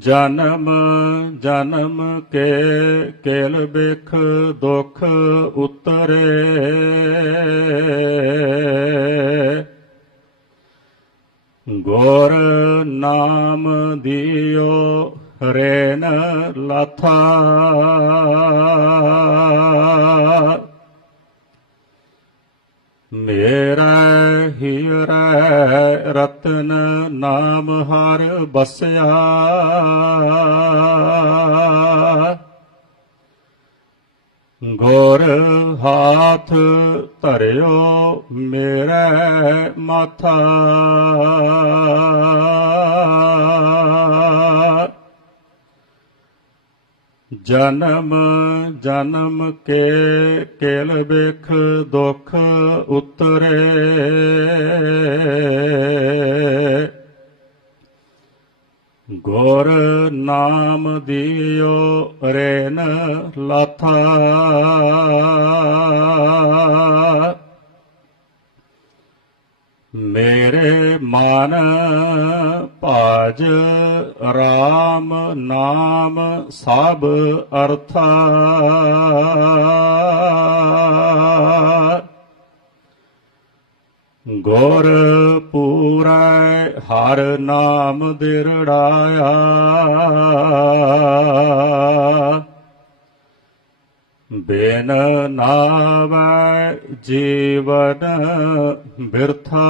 ਜਨਮ ਜਨਮ ਕੇ ਕੇਲ ਬਿਖ ਦੁਖ ਉਤਰੇ। ਗੁਰ ਨਾਮ ਦਿਓ ਰੇਨ ਲਾਥਾ। ਮੇਰਾ ਹੀਰਾ ਰਤਨ ਨਾਮ ਹਰ ਬਸਿਆ। ਗੁਰ ਹਾਥ ਧਰਿਓ ਮੇਰਾ ਮਾਥਾ। ਜਨਮ ਜਨਮ ਕੇ ਕੇਲ ਬਿਖ ਦੁਖ ਉਤਰੇ। ਗੁਰ ਨਾਮ ਦਿਓ ਰੇਨ ਲਾਥਾ। ਮੇਰੇ ਮਨ ਭਾਜ RAM ਨਾਮ ਸਭ ਅਰਥਾ। ਗੁਰ ਪੂਰੈ ਹਰ ਨਾਮ ਦਿਰੜਾਇਆ। ਬਿਨ ਨਾਵੈ ਜੀਵਨ ਬਿਰਥਾ।